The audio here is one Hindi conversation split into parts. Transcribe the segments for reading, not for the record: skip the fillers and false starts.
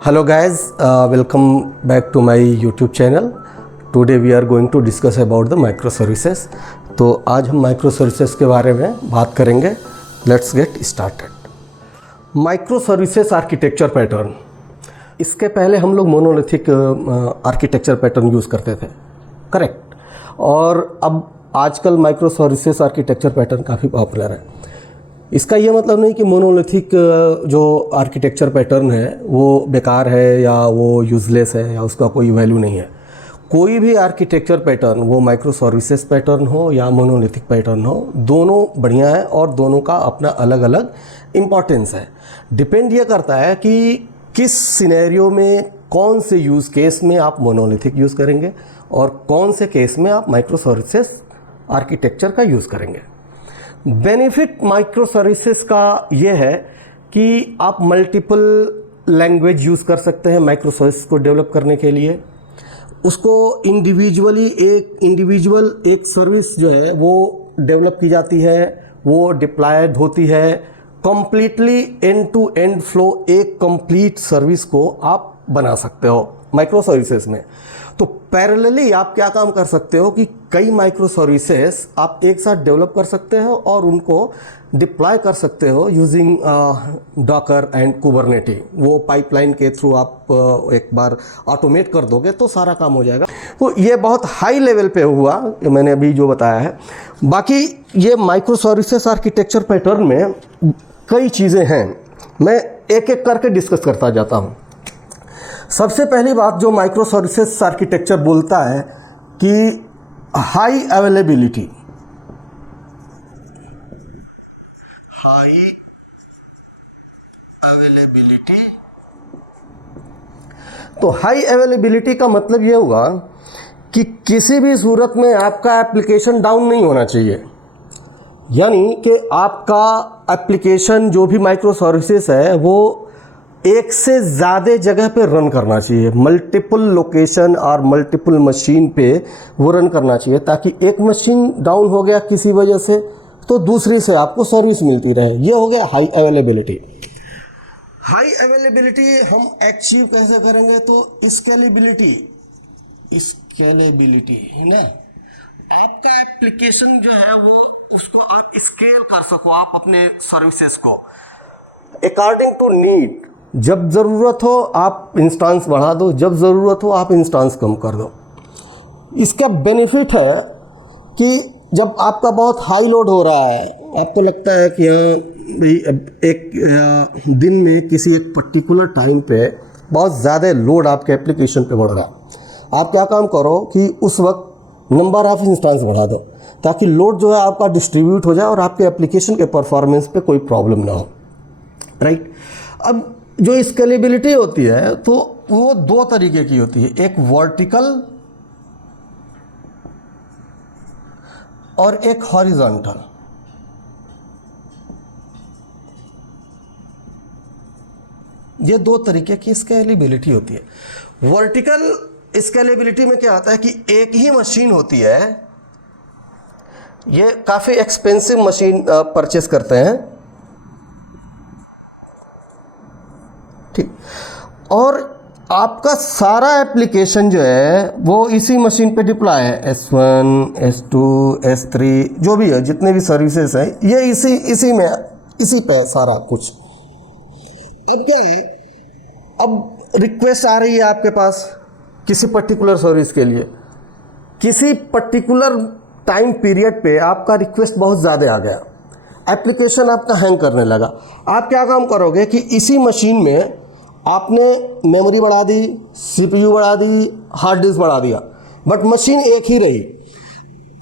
Hello guys, welcome back to my YouTube channel. Today we are going to discuss about the microservices. तो आज हम microservices के बारे में बात करेंगे. Let's get started. Microservices architecture pattern. इसके पहले हम लोग monolithic architecture pattern यूज़ करते थे, करेक्ट. और अब आजकल माइक्रोसर्विसेज आर्किटेक्चर पैटर्न काफ़ी पॉपुलर है. इसका ये मतलब नहीं कि मोनोलिथिक जो आर्किटेक्चर पैटर्न है वो बेकार है या वो यूज़लेस है या उसका कोई वैल्यू नहीं है. कोई भी आर्किटेक्चर पैटर्न, वो माइक्रोसर्विसेज पैटर्न हो या मोनोलिथिक पैटर्न हो, दोनों बढ़िया है और दोनों का अपना अलग अलग इम्पॉर्टेंस है. डिपेंड ये करता है कि किस सिनेरियो में, कौन से यूज़ केस में आप मोनोलिथिक यूज़ करेंगे और कौन से केस में आप माइक्रोसर्विसेज आर्किटेक्चर का यूज़ करेंगे. बेनिफिट माइक्रोसर्विसेज का ये है कि आप मल्टीपल लैंग्वेज यूज़ कर सकते हैं माइक्रोसर्विस को डेवलप करने के लिए. उसको इंडिविजुअल एक सर्विस जो है वो डेवलप की जाती है, वो डिप्लॉयड होती है. Completely end to end flow एक कंप्लीट सर्विस को आप बना सकते हो माइक्रोसर्विसेज में. तो पैरेलली आप क्या काम कर सकते हो कि कई माइक्रोसर्विसेज आप एक साथ डेवलप कर सकते हो और उनको डिप्लॉय कर सकते हो यूजिंग डॉकर एंड कुबरनेटी. वो पाइपलाइन के थ्रू आप एक बार ऑटोमेट कर दोगे तो सारा काम हो जाएगा. तो ये बहुत हाई लेवल पे हुआ, मैंने अभी जो बताया है. बाकी ये माइक्रोसर्विसेज आर्किटेक्चर पैटर्न में कई चीज़ें हैं, मैं एक एक करके डिस्कस करता जाता हूँ. सबसे पहली बात जो माइक्रोसर्विसेज आर्किटेक्चर बोलता है कि हाई अवेलेबिलिटी. तो हाई अवेलेबिलिटी का मतलब ये हुआ कि किसी भी सूरत में आपका एप्लीकेशन डाउन नहीं होना चाहिए. यानी कि आपका एप्लीकेशन जो भी माइक्रोसर्विसेज है वो एक से ज़्यादा जगह पे रन करना चाहिए, मल्टीपल लोकेशन और मल्टीपल मशीन पे वो रन करना चाहिए, ताकि एक मशीन डाउन हो गया किसी वजह से तो दूसरी से आपको सर्विस मिलती रहे. ये हो गया हाई अवेलेबिलिटी. हाई अवेलेबिलिटी हम अचीव कैसे करेंगे? तो स्केलेबिलिटी है ना. आपका एप्लीकेशन जो है वो उसको आप स्केल कर सको, आप अपने सर्विसेज को अकॉर्डिंग टू नीड. जब ज़रूरत हो आप इंस्टांस बढ़ा दो, जब ज़रूरत हो आप इंस्टांस कम कर दो. इसका बेनिफिट है कि जब आपका बहुत हाई लोड हो रहा है, आपको लगता है कि हाँ एक दिन में किसी एक पर्टिकुलर टाइम पे बहुत ज़्यादा लोड आपके एप्लीकेशन पे बढ़ रहा है, आप क्या काम करो कि उस वक्त नंबर ऑफ इंस्टांस बढ़ा दो, ताकि लोड जो है आपका डिस्ट्रीब्यूट हो जाए और आपके एप्लीकेशन के परफॉर्मेंस पे कोई प्रॉब्लम ना हो. राइट. अब जो स्केलेबिलिटी होती है तो वो दो तरीके की होती है, एक वर्टिकल और एक हॉरिजॉन्टल. ये दो तरीके की स्केलेबिलिटी होती है. वर्टिकल स्केलेबिलिटी में क्या होता है कि एक ही मशीन होती है, ये काफ़ी एक्सपेंसिव मशीन परचेस करते हैं, ठीक, और आपका सारा एप्लीकेशन जो है वो इसी मशीन पे डिप्लॉय है. S1, S2, S3 जो भी है, जितने भी सर्विसेज हैं ये इसी पे सारा कुछ. अब क्या है, अब रिक्वेस्ट आ रही है आपके पास किसी पर्टिकुलर सर्विस के लिए, किसी पर्टिकुलर टाइम पीरियड पे आपका रिक्वेस्ट बहुत ज़्यादा आ गया, एप्लीकेशन आपका हैंग करने लगा. आप क्या काम करोगे कि इसी मशीन में आपने मेमोरी बढ़ा दी, CPU बढ़ा दी, हार्ड डिस्क बढ़ा दिया, बट मशीन एक ही रही.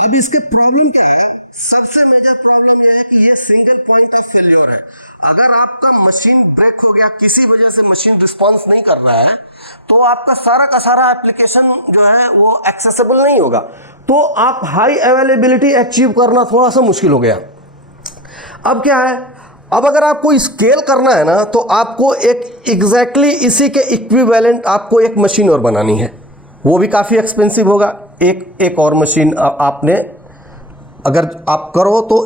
अब इसके प्रॉब्लम क्या है? सबसे मेजर प्रॉब्लम यह है कि ये सिंगल पॉइंट ऑफ फेल्योर है. अगर आपका मशीन ब्रेक हो गया, किसी वजह से मशीन रिस्पॉन्स नहीं कर रहा है, तो आपका सारा का सारा एप्लीकेशन जो है वो एक्सेसिबल नहीं होगा. तो आप हाई अवेलेबिलिटी अचीव करना थोड़ा सा मुश्किल हो गया. अब क्या है, अब अगर आपको स्केल करना है ना, तो आपको एक एग्जैक्टली इसी के इक्विवेलेंट आपको एक मशीन और बनानी है. वो भी काफ़ी एक्सपेंसिव होगा. एक और मशीन आपने अगर आप करो तो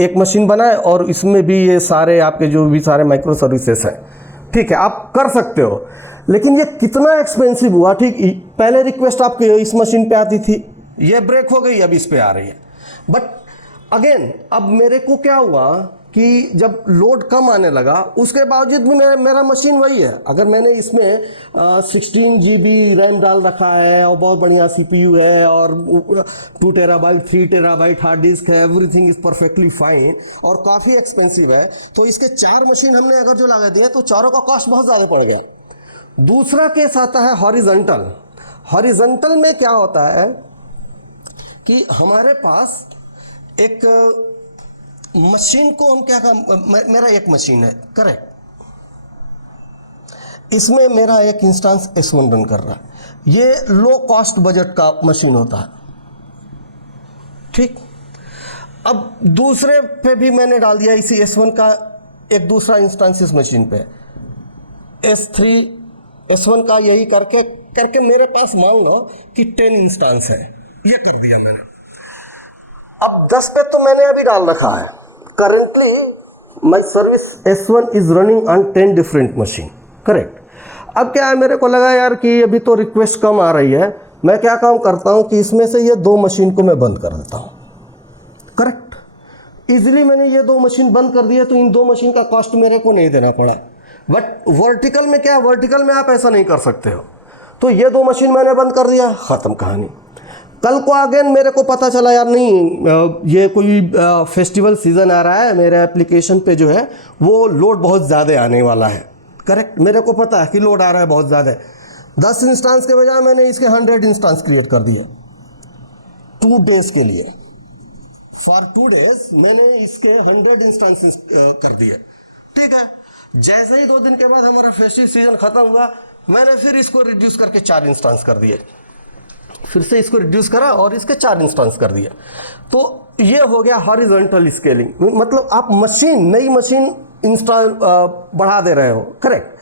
एक मशीन बनाए और इसमें भी ये सारे आपके जो भी सारे माइक्रो सर्विसेज हैं, ठीक है, आप कर सकते हो, लेकिन ये कितना एक्सपेंसिव हुआ। ठीक, पहले रिक्वेस्ट आपकी इस मशीन पे आती थी, ये ब्रेक हो गई, अब इस पे आ रही है। बट अगेन अब मेरे को क्या हुआ कि जब लोड कम आने लगा, उसके बावजूद भी मेरा मशीन वही है। अगर मैंने इसमें 16 GB रैम डाल रखा है और बहुत बढ़िया CPU है और 2 TB 3 TB हार्ड डिस्क है, एवरीथिंग इज परफेक्टली फाइन और काफ़ी एक्सपेंसिव है, तो इसके 4 मशीन हमने अगर जो लगा दिया तो चारों का कॉस्ट बहुत ज़्यादा पड़ गया। दूसरा केस आता है हॉरिजॉन्टल। हॉरिजॉन्टल में क्या होता है कि हमारे पास एक मशीन को हम क्या काम, मेरा एक मशीन है, करेक्ट, इसमें मेरा एक इंस्टेंस S1 रन कर रहा है, ये लो कॉस्ट बजट का मशीन होता है। ठीक, अब दूसरे पे भी मैंने डाल दिया इसी S1 का एक दूसरा इंस्टेंस इस मशीन पे, S3 S1 का, यही करके मेरे पास मान लो कि 10 इंस्टेंस है, ये कर दिया मैंने। अब 10 पे तो मैंने अभी डाल रखा है। Currently my service S1 is running on 10 different machine, correct. अब क्या है, मेरे को लगा यार कि अभी तो रिक्वेस्ट कम आ रही है, मैं क्या काम करता हूं कि इसमें से ये 2 मशीन को मैं बंद कर देता हूं, करेक्ट। इजीली मैंने ये 2 मशीन बंद कर दिए, तो इन 2 मशीन का कॉस्ट मेरे को नहीं देना पड़ा। बट वर्टिकल में क्या, वर्टिकल में आप ऐसा नहीं कर सकते हो। तो ये 2 मशीन मैंने बंद कर दिया, ख़त्म कहानी। कल को अगेन मेरे को पता चला यार नहीं, ये कोई फेस्टिवल सीज़न आ रहा है, मेरे एप्लीकेशन पे जो है वो लोड बहुत ज़्यादा आने वाला है, करेक्ट। मेरे को पता है कि लोड आ रहा है बहुत ज़्यादा। 10 इंस्टेंस के बजाय मैंने इसके 100 इंस्टेंस क्रिएट कर दिए 2 डेज़ के लिए। फॉर 2 डेज मैंने इसके 100 इंस्टेंस कर दिए, ठीक है। जैसे ही 2 दिन के बाद हमारा फेस्टिव सीजन खत्म हुआ, मैंने फिर इसको रिड्यूस करके 4 इंस्टेंस कर दिए, फिर से इसको रिड्यूस करा और इसके 4 इंस्टेंस कर दिया। तो ये हो गया हॉरिजॉन्टल स्केलिंग, मतलब आप नई मशीन इंस्टॉल बढ़ा दे रहे हो, करेक्ट।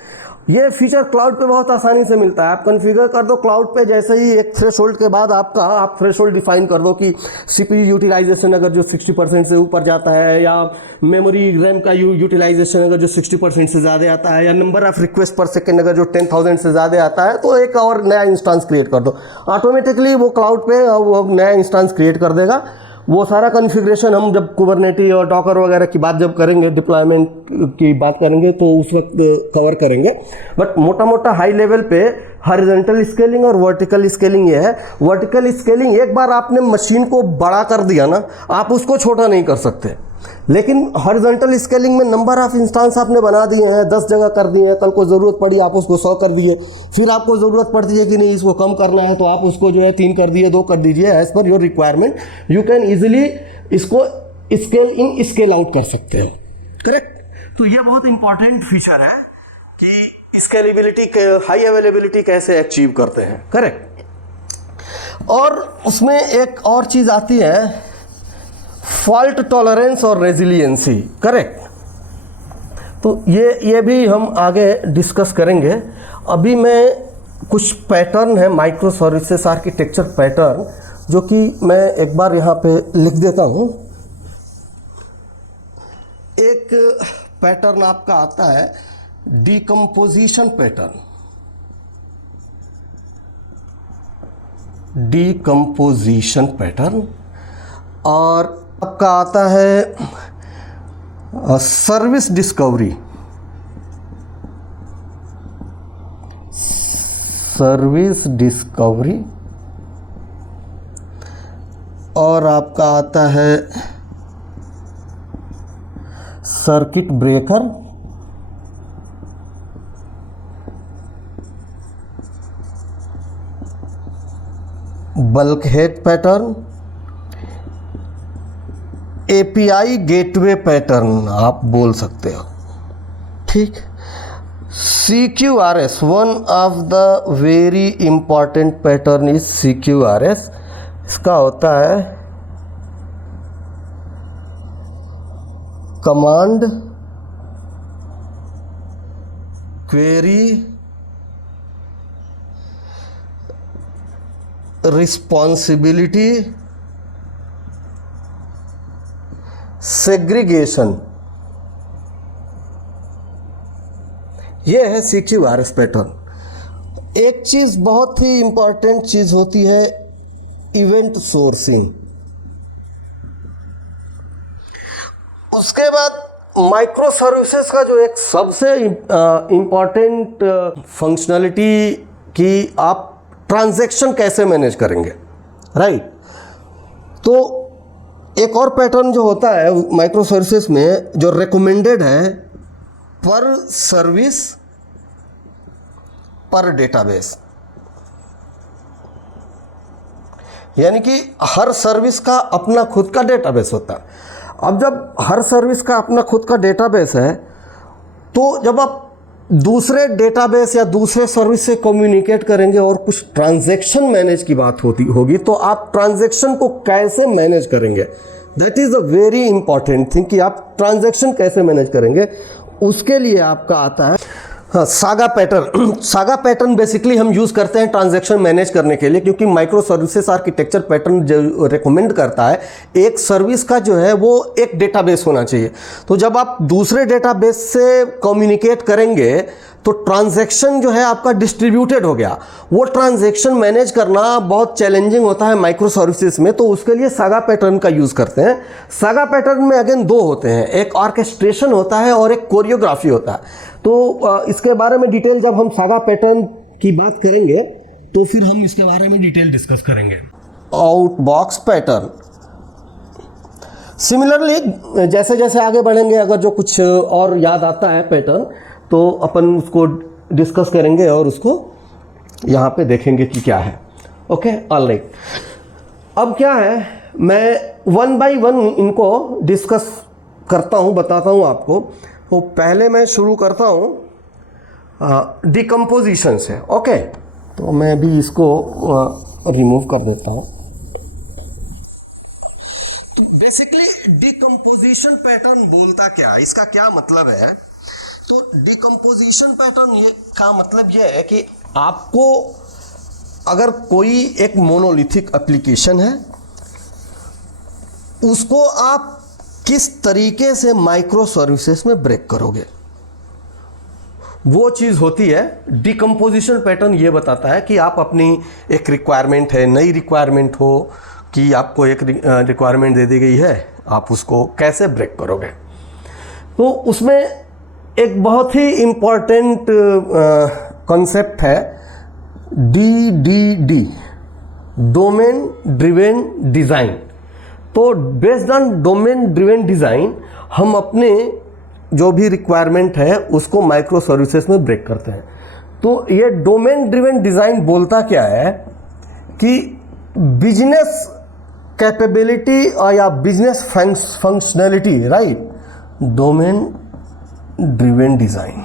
ये फीचर क्लाउड पे बहुत आसानी से मिलता है। आप कॉन्फ़िगर कर दो क्लाउड पे, जैसे ही एक थ्रेशोल्ड के बाद आप थ्रेशोल्ड डिफाइन कर दो कि CPU यूटिलाइजेशन अगर जो 60% से ऊपर जाता है, या मेमोरी रैम का यूटिलाइजेशन अगर जो 60% से ज़्यादा आता है, या नंबर ऑफ रिक्वेस्ट पर सेकेंड अगर जो 10,000 से ज़्यादा आता है, तो एक और नया इंस्टेंस क्रिएट कर दो। ऑटोमेटिकली वो क्लाउड पे वो नया इंस्टेंस क्रिएट कर देगा। वो सारा कॉन्फ़िगरेशन हम जब कुबरनेटी और डॉकर वगैरह की बात जब करेंगे, डिप्लॉयमेंट की बात करेंगे, तो उस वक्त कवर करेंगे। बट मोटा मोटा हाई लेवल पे हॉरिजॉन्टल स्केलिंग और वर्टिकल स्केलिंग ये है। वर्टिकल स्केलिंग, एक बार आपने मशीन को बड़ा कर दिया ना, आप उसको छोटा नहीं कर सकते। लेकिन हॉरिजॉन्टल स्केलिंग में नंबर ऑफ इंस्टेंस आपने बना दिए हैं, 10 जगह कर दिए हैं, कल को ज़रूरत पड़ी आप उसको 100 कर दिए, फिर आपको ज़रूरत पड़ती है कि नहीं इसको कम करना है, तो आप उसको जो है 3 कर दिए, 2 कर दीजिए, as per your requirement. You can easily इसको स्केल इन स्केल आउट कर सकते हो, करेक्ट। तो ये बहुत इंपॉर्टेंट फीचर है कि स्केलेबिलिटी, हाई अवेलेबिलिटी कैसे अचीव करते हैं, करेक्ट। और उसमें एक और चीज़ आती है, फॉल्ट टॉलरेंस और रेजिलियंसी, करेक्ट। तो ये भी हम आगे डिस्कस करेंगे। अभी मैं कुछ पैटर्न है माइक्रो सर्विसेज आर्किटेक्चर पैटर्न, जो कि मैं एक बार यहाँ पे लिख देता हूँ। एक पैटर्न आपका आता है डीकम्पोजिशन पैटर्न, डीकम्पोजिशन पैटर्न। और आपका आता है सर्विस डिस्कवरी, सर्विस डिस्कवरी। और आपका आता है circuit breaker, bulkhead pattern, API gateway pattern आप बोल सकते हो, ठीक। CQRS, one of the very important pattern is CQRS। इसका होता है कमांड क्वेरी रिस्पॉन्सिबिलिटी सेग्रीगेशन। ये है CQRS पैटर्न। एक चीज़ बहुत ही इंपॉर्टेंट चीज़ होती है, इवेंट सोर्सिंग। उसके बाद माइक्रो सर्विसेज का जो एक सबसे इम्पॉर्टेंट फंक्शनलिटी कि आप ट्रांजैक्शन कैसे मैनेज करेंगे, राइट। तो एक और पैटर्न जो होता है माइक्रो सर्विसेज में जो रिकमेंडेड है, पर सर्विस पर डेटाबेस, यानी कि हर सर्विस का अपना खुद का डेटाबेस होता है। अब जब हर सर्विस का अपना खुद का डेटाबेस है, तो जब आप दूसरे डेटाबेस या दूसरे सर्विस से कम्युनिकेट करेंगे और कुछ ट्रांजैक्शन मैनेज की बात होगी, तो आप ट्रांजैक्शन को कैसे मैनेज करेंगे, that is a very important thing कि आप ट्रांजैक्शन कैसे मैनेज करेंगे। उसके लिए आपका आता है saga pattern. Saga pattern basically हम यूज़ करते हैं ट्रांजैक्शन मैनेज करने के लिए, क्योंकि माइक्रो सर्विसेज आर्किटेक्चर पैटर्न जो रेकमेंड करता है, एक सर्विस का जो है वो एक डेटाबेस होना चाहिए। तो जब आप दूसरे डेटाबेस से कम्युनिकेट करेंगे तो ट्रांजैक्शन जो है आपका डिस्ट्रीब्यूटेड हो गया। वो ट्रांजैक्शन मैनेज करना बहुत चैलेंजिंग होता है माइक्रो सर्विसेज में, तो उसके लिए सागा पैटर्न का यूज़ करते हैं। सागा पैटर्न में अगेन दो होते हैं, एक ऑर्केस्ट्रेशन होता है और एक कोरियोग्राफी होता है। तो इसके बारे में डिटेल जब हम सागा पैटर्न की बात करेंगे तो फिर हम इसके बारे में डिटेल डिस्कस करेंगे। आउटबॉक्स पैटर्न, सिमिलरली जैसे जैसे आगे बढ़ेंगे, अगर जो कुछ और याद आता है पैटर्न तो अपन उसको डिस्कस करेंगे और उसको यहाँ पे देखेंगे कि क्या है। Okay, alright. अब क्या है, मैं वन बाय वन इनको डिस्कस करता हूँ, बताता हूँ आपको। तो पहले मैं शुरू करता हूँ डिकम्पोजिशन से। ओके, तो मैं भी इसको रिमूव कर देता हूँ। तो बेसिकली डिकम्पोजिशन पैटर्न बोलता क्या, इसका क्या मतलब है? तो डिकम्पोजिशन पैटर्न ये का मतलब ये है कि आपको अगर कोई एक मोनोलिथिक एप्लीकेशन है, उसको आप किस तरीके से माइक्रो सर्विसेज में ब्रेक करोगे, वो चीज़ होती है डिकम्पोजिशन पैटर्न। ये बताता है कि आप अपनी एक रिक्वायरमेंट है, नई रिक्वायरमेंट हो कि आपको एक रिक्वायरमेंट दे दी गई है, आप उसको कैसे ब्रेक करोगे। तो उसमें एक बहुत ही इम्पॉर्टेंट कॉन्सेप्ट है DDD, डोमेन ड्रिवेन डिज़ाइन। तो based on domain driven design हम अपने जो भी रिक्वायरमेंट है उसको माइक्रो सर्विसेज में ब्रेक करते हैं। तो ये डोमेन ड्रिवेन डिज़ाइन बोलता क्या है कि बिजनेस कैपेबिलिटी या business functionality, right, domain driven design.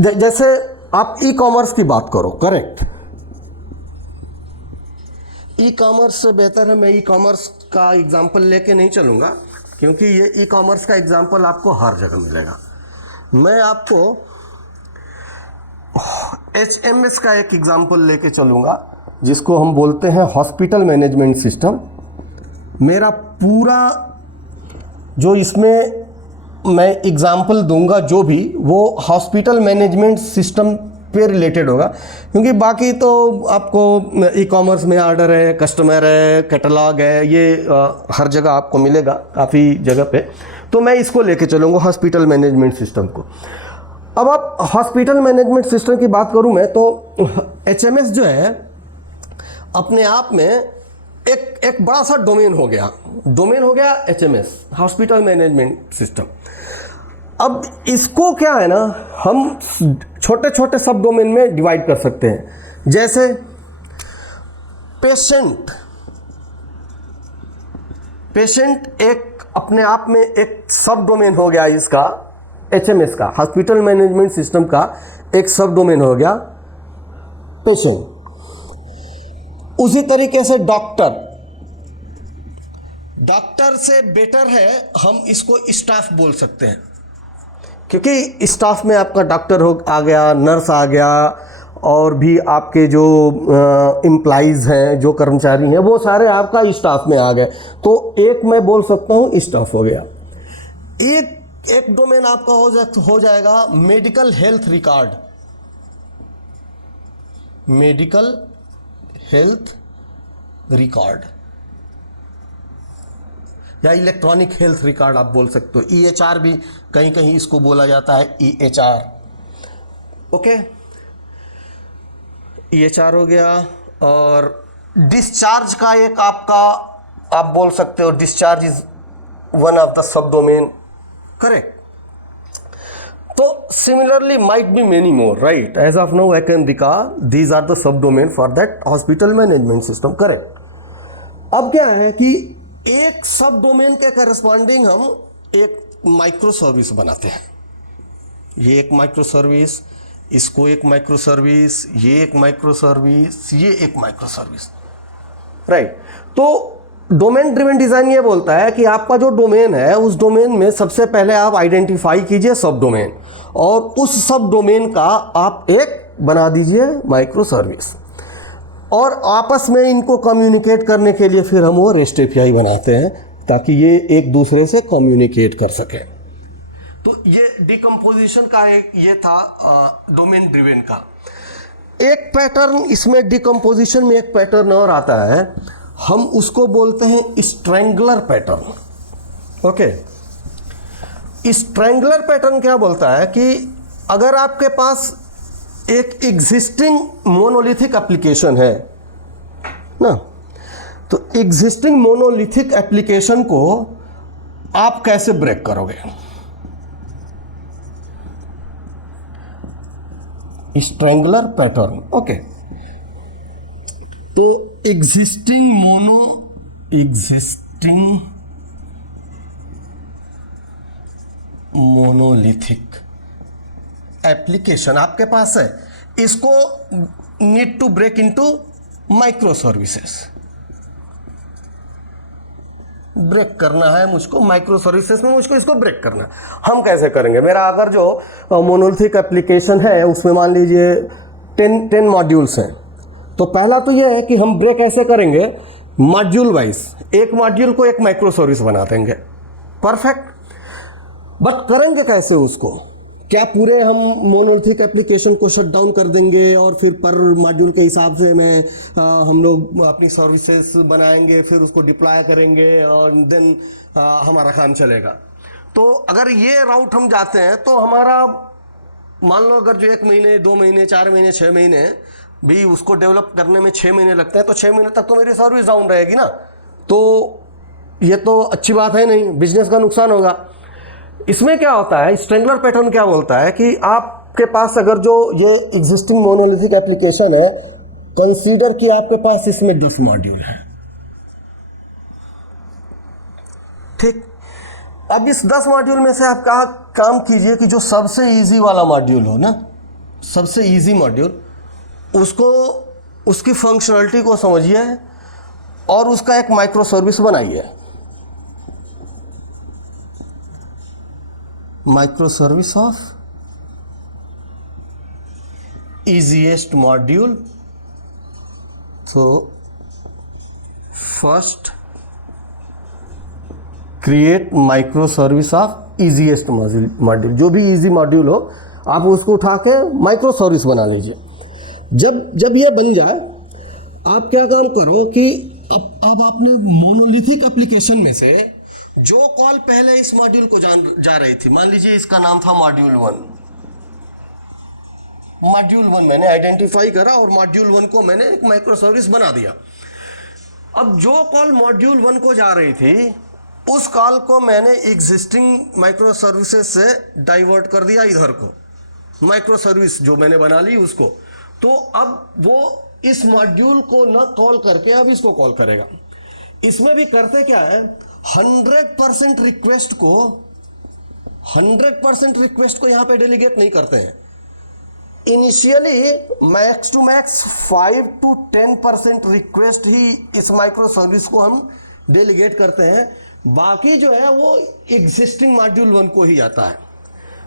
जैसे आप ई कॉमर्स की बात करो, करेक्ट। ई कॉमर्स से बेहतर है मैं ई कॉमर्स का एग्जाम्पल लेके नहीं चलूँगा, क्योंकि ये ई कॉमर्स का एग्जाम्पल आपको हर जगह मिलेगा। मैं आपको HMS का एक एग्जाम्पल लेके चलूँगा, जिसको हम बोलते हैं हॉस्पिटल मैनेजमेंट सिस्टम। मेरा पूरा जो इसमें मैं एग्जाम्पल दूंगा जो भी, वो हॉस्पिटल मैनेजमेंट सिस्टम पे रिलेटेड होगा, क्योंकि बाकी तो आपको ई कॉमर्स में ऑर्डर है, कस्टमर है, कैटलॉग है, ये हर जगह आपको मिलेगा, काफ़ी जगह पे। तो मैं इसको लेके चलूँगा हॉस्पिटल मैनेजमेंट सिस्टम को। अब आप हॉस्पिटल मैनेजमेंट सिस्टम की बात करूँ मैं, तो HMS जो है अपने आप में एक बड़ा सा डोमेन हो गया HMS, हॉस्पिटल मैनेजमेंट सिस्टम। अब इसको क्या है ना, हम छोटे छोटे सब डोमेन में डिवाइड कर सकते हैं। जैसे पेशेंट एक अपने आप में एक सब डोमेन हो गया इसका, HMS का, हॉस्पिटल मैनेजमेंट सिस्टम का एक सब डोमेन हो गया पेशेंट। उसी तरीके से डॉक्टर से बेटर है हम इसको स्टाफ बोल सकते हैं, क्योंकि स्टाफ में आपका डॉक्टर आ गया, नर्स आ गया, और भी आपके जो एम्प्लॉइज़ हैं, जो कर्मचारी हैं, वो सारे आपका स्टाफ में आ गए। तो एक मैं बोल सकता हूँ स्टाफ हो गया। एक डोमेन आपका हो जाएगा medical health record, medical health record या इलेक्ट्रॉनिक हेल्थ रिकॉर्ड आप बोल सकते हो। EHR भी कहीं कहीं इसको बोला जाता है, EHR। ओके, EHR हो गया। और डिस्चार्ज का एक आपका आप बोल सकते हो, discharge is one of the sub domain, correct. तो similarly might be many more, right. As of now I can recall these are the sub domain for that hospital management system, correct. अब क्या है कि एक सब डोमेन के करस्पॉन्डिंग हम एक माइक्रो सर्विस बनाते हैं। ये एक माइक्रो सर्विस, इसको एक माइक्रो सर्विस, ये एक माइक्रो सर्विस, ये एक माइक्रो सर्विस, राइट। तो डोमेन ड्रिवन डिजाइन ये बोलता है कि आपका जो डोमेन है उस डोमेन में सबसे पहले आप आइडेंटिफाई कीजिए सब डोमेन, और उस सब डोमेन का आप एक बना दीजिए माइक्रो सर्विस, और आपस में इनको कम्युनिकेट करने के लिए फिर हम वो रेस्ट एपीआई बनाते हैं ताकि ये एक दूसरे से कम्युनिकेट कर सके। तो ये डिकम्पोजिशन का एक ये था डोमेन ड्रिवन का। एक पैटर्न इसमें डिकम्पोजिशन में एक पैटर्न और आता है, हम उसको बोलते हैं strangler pattern. Okay, strangler pattern क्या बोलता है कि अगर आपके पास एक एग्जिस्टिंग मोनोलिथिक एप्लीकेशन है ना, तो एग्जिस्टिंग मोनोलिथिक एप्लीकेशन को आप कैसे ब्रेक करोगे? Strangler pattern, okay. तो एग्जिस्टिंग मोनोलिथिक एप्लीकेशन आपके पास है, इसको need to break into microservices. Break करना है मुझको माइक्रो सर्विसेज में, मुझको इसको ब्रेक करना है। हम कैसे करेंगे? मेरा अगर जो मोनोलिथिक एप्लीकेशन है उसमें मान लीजिए 10 मॉड्यूल्स हैं, तो पहला तो यह है कि हम ब्रेक ऐसे करेंगे मॉड्यूल वाइज, एक मॉड्यूल को एक माइक्रो सर्विस बना देंगे, परफेक्ट। बट करेंगे कैसे उसको? क्या पूरे हम मोनोलिथिक एप्लीकेशन को शट डाउन कर देंगे और फिर पर मॉड्यूल के हिसाब से हम लोग अपनी सर्विसेज बनाएंगे, फिर उसको डिप्लॉय करेंगे और देन हमारा काम चलेगा? तो अगर ये राउट हम जाते हैं तो हमारा मान लो अगर जो 1 महीने 2 महीने 4 महीने 6 महीने भी उसको डेवलप करने में 6 महीने लगते हैं, तो 6 महीने तक तो मेरी सर्विस डाउन रहेगी ना, तो ये तो अच्छी बात है नहीं, बिजनेस का नुकसान होगा। इसमें क्या होता है, स्ट्रैंगलर पैटर्न क्या बोलता है कि आपके पास अगर जो ये एग्जिस्टिंग मोनोलिथिक एप्लीकेशन है, कंसीडर कि आपके पास इसमें 10 मॉड्यूल है, ठीक। अब इस 10 मॉड्यूल में से आप काम कीजिए कि जो सबसे इजी वाला मॉड्यूल हो ना, सबसे इजी मॉड्यूल, उसको उसकी फंक्शनलिटी को समझिए और उसका एक माइक्रो सर्विस बनाइए। Micro service of easiest module. So first create micro service of easiest module. जो भी easy module हो आप उसको उठा के माइक्रो सर्विस बना लीजिए। जब ये बन जाए आप क्या काम करो कि अब आपने मोनोलिथिक एप्लीकेशन में से जो कॉल पहले इस मॉड्यूल को जा रही थी, मान लीजिए इसका नाम था मॉड्यूल 1, मॉड्यूल 1 मैंने आइडेंटिफाई करा और मॉड्यूल 1 को मैंने एक माइक्रो सर्विस बना दिया। अब जो कॉल मॉड्यूल 1 को जा रही थी उस कॉल को मैंने एग्जिस्टिंग माइक्रो सर्विसेज से डाइवर्ट कर दिया इधर को, माइक्रो सर्विस जो मैंने बना ली उसको। तो अब वो इस मॉड्यूल को न कॉल करके अब इसको कॉल करेगा। इसमें भी करते क्या है, 100% रिक्वेस्ट को यहां पे डेलीगेट नहीं करते हैं। Initially max to max 5 to 10% request ही इस माइक्रो सर्विस को हम डेलीगेट करते हैं, बाकी जो है वो एग्जिस्टिंग मॉड्यूल 1 को ही आता है।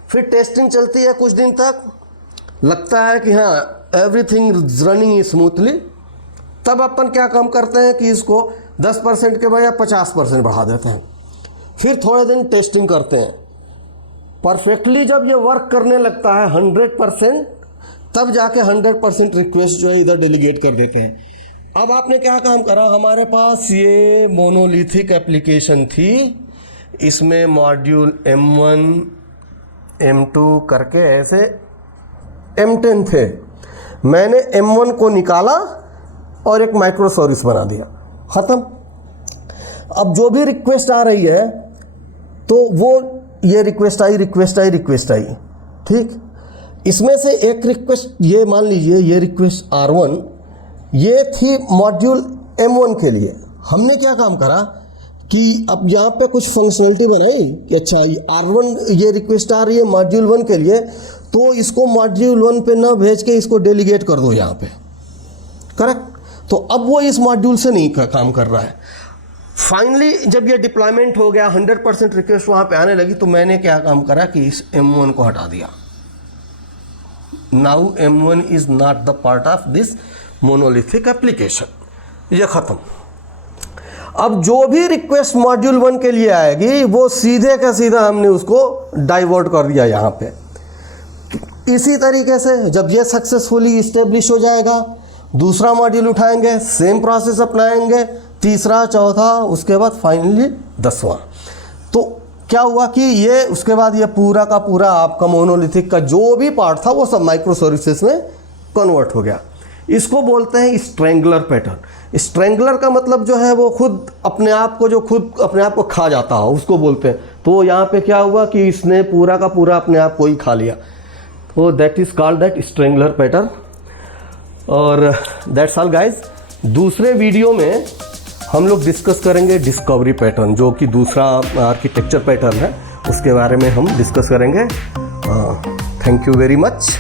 फिर टेस्टिंग चलती है कुछ दिन तक, लगता है कि हाँ एवरीथिंग रनिंग स्मूथली, तब अपन क्या काम करते हैं कि इसको 10% के बजाय 50% बढ़ा देते हैं। फिर थोड़े दिन टेस्टिंग करते हैं, परफेक्टली जब ये वर्क करने लगता है 100%, तब जाके 100% रिक्वेस्ट जो है इधर डेलीगेट कर देते हैं। अब आपने क्या काम करा, हमारे पास ये मोनोलिथिक एप्लीकेशन थी, इसमें मॉड्यूल M1 M2 करके ऐसे M10 थे। मैंने M1 को निकाला और एक माइक्रो सर्विस बना दिया, ख़त्म। अब जो भी रिक्वेस्ट आ रही है तो वो ये रिक्वेस्ट आई, ठीक। इसमें से एक रिक्वेस्ट, ये मान लीजिए ये रिक्वेस्ट R1, ये थी मॉड्यूल M1 के लिए। हमने क्या काम करा कि अब यहाँ पे कुछ फंक्शनलिटी बनाई कि अच्छा ये R1 ये रिक्वेस्ट आ रही है मॉड्यूल 1 के लिए, तो इसको मॉड्यूल 1 पे ना भेज के इसको डेलीगेट कर दो यहाँ पे, करेक्ट। तो अब वो इस मॉड्यूल से नहीं काम कर रहा है। फाइनली जब ये डिप्लॉयमेंट हो गया, 100% रिक्वेस्ट वहाँ पे आने लगी, तो मैंने क्या काम करा कि इस M1 को हटा दिया। Now M1 is not the part of this monolithic application, ये खत्म। अब जो भी रिक्वेस्ट मॉड्यूल 1 के लिए आएगी वो सीधे का सीधा हमने उसको डाइवर्ट कर दिया यहाँ पे। इसी तरीके से जब ये सक्सेसफुली इस्टेब्लिश हो जाएगा, दूसरा मॉड्यूल उठाएंगे, सेम प्रोसेस अपनाएंगे, तीसरा, चौथा, उसके बाद फाइनली 10वां। तो क्या हुआ कि ये उसके बाद ये पूरा का पूरा आपका मोनोलिथिक का जो भी पार्ट था वो सब माइक्रो सर्विसेज में कन्वर्ट हो गया। इसको बोलते हैं स्ट्रेंगलर पैटर्न। स्ट्रेंगलर का मतलब जो है वो खुद अपने आप को, जो खुद अपने आप को खा जाता हो, उसको बोलते हैं। तो यहाँ पे क्या हुआ कि इसने पूरा का पूरा अपने आप को ही खा लिया, तो that is called that strangler pattern. और दैट्स ऑल गाइज। दूसरे वीडियो में हम लोग डिस्कस करेंगे डिस्कवरी पैटर्न, जो कि दूसरा आर्किटेक्चर पैटर्न है, उसके बारे में हम डिस्कस करेंगे। Thank you very much.